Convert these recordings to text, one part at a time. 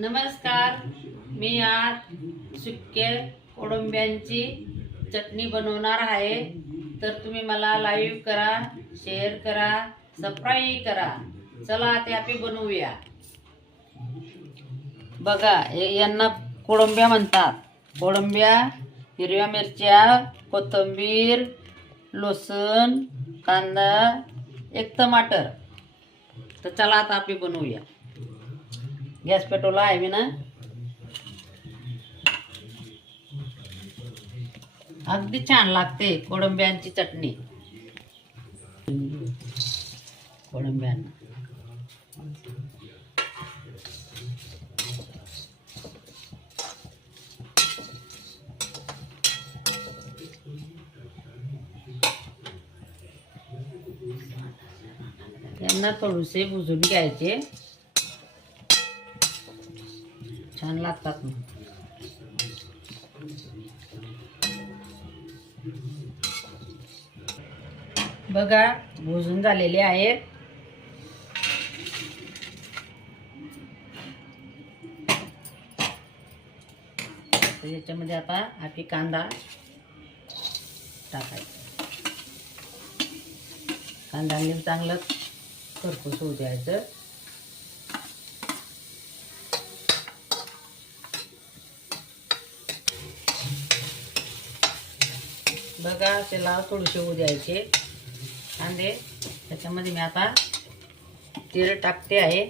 नमस्कार. मी आज सुक्के कोळंब्यांची चटणी बनवणार आहे. तर तुम्ही मला लाईव्ह करा शेअर करा सबस्क्राईब करा. चला ते आपण बनवूया. बघा यांना कोळंब्या म्हणतात. कोळंब्या हिरव्या मिरच्या कोथिंबीर लसूण कांदा एक टमाटर. तर चला आता आपण बनवूया. गॅस पेटवला आहे मी ना. अगदी छान लागते कोळंब्यांची चटणी. कोळंब्यांना. त्यांना थोडेसे भुजून घ्यायचे. छान लागतात मग बघा भुजून झालेले आहेत. तर याच्यामध्ये आता आपली कांदा टाकायचा. कांदा चांगलं खरपूस होऊ द्यायचं. बघा त्याला थोडेसे होऊ द्यायचे. कांदे त्याच्यामध्ये मी आता तेल टाकते आहे.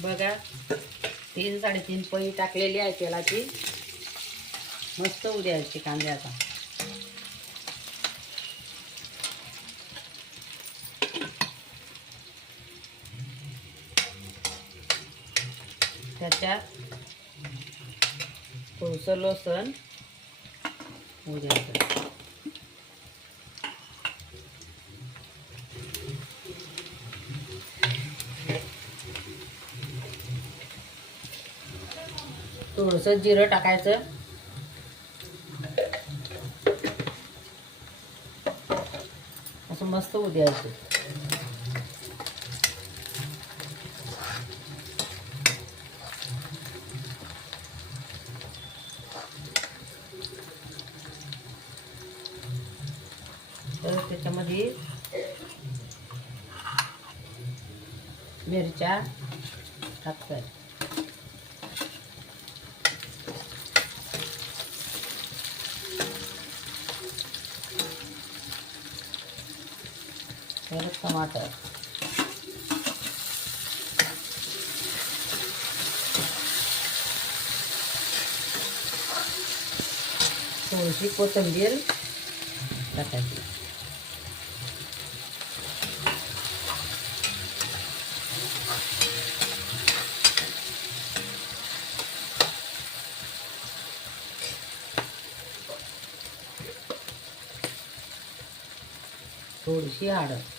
बघा तीन साडेतीन पळी टाकलेली आहे तेलाची. मस्त उद्यायची कांदे आता. त्याच्यात थोडंसं लोसन होऊ द्यायचं थोडंसं जिरं टाकायचं. असं मस्त होऊ द्यायचं तर त्याच्यामध्ये मिरच्या टाकतात परत टमाटर. थोडीशी कोथिंबीर टाकायची थोडीशी हळद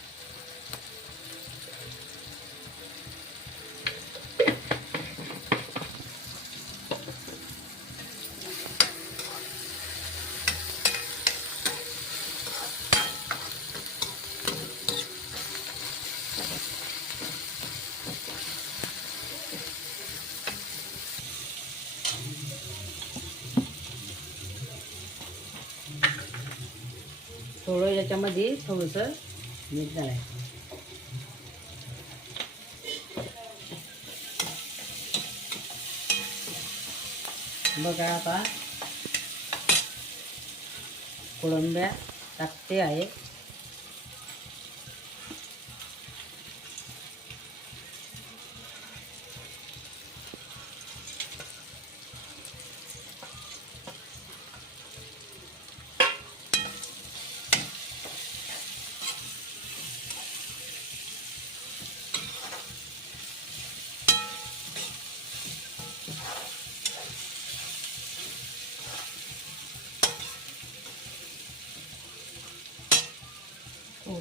थोडं याच्यामध्ये थोडंसं मीठ घालायचं. बघा आता कोळंब्या टाकते आहे.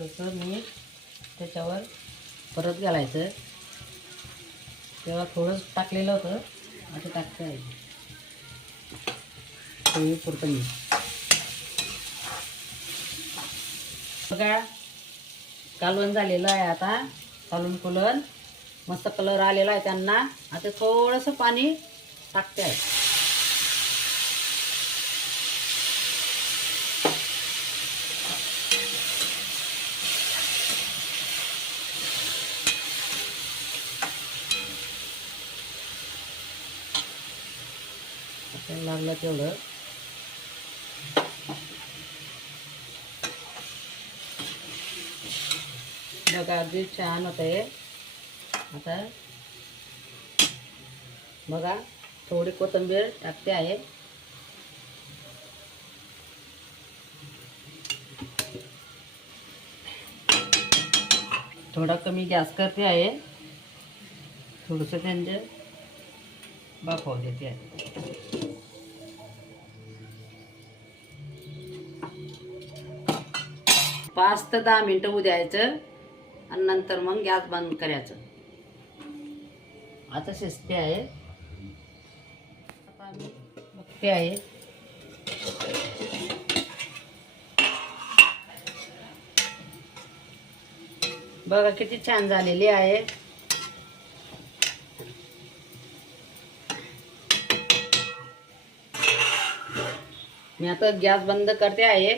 थोडंसं मीठ त्याच्यावर परत घालायचं. तेव्हा थोडंच टाकलेलं होतं. आता टाकतं आहे. पुरतं मी बघा कालवण झालेलं आहे आता. कालून कुलन मस्त कलर आलेला आहे त्यांना. आता थोडंसं पाणी टाकते आहे. आपल्याला लागलं छान होत आहे आता बघा, थोडी कोथिंबीर टाकते आहे. थोडा कमी गॅस करते आहे. थोडंसं बाफाव देते आहे. पाच ते दहा मिनटं उद्यायचं आणि नंतर मग गॅस बंद करायचं. आता शिजते आहे. आता बघते आहे. बघा किती छान झालेली आहे. मी आता गॅस बंद करते आहे.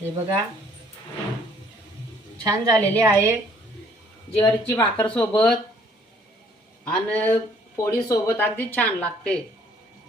हे बघा. छान झालेली आहे. ज्वारीची भाकरसोबत आणि पोळीसोबत अगदी छान लागते.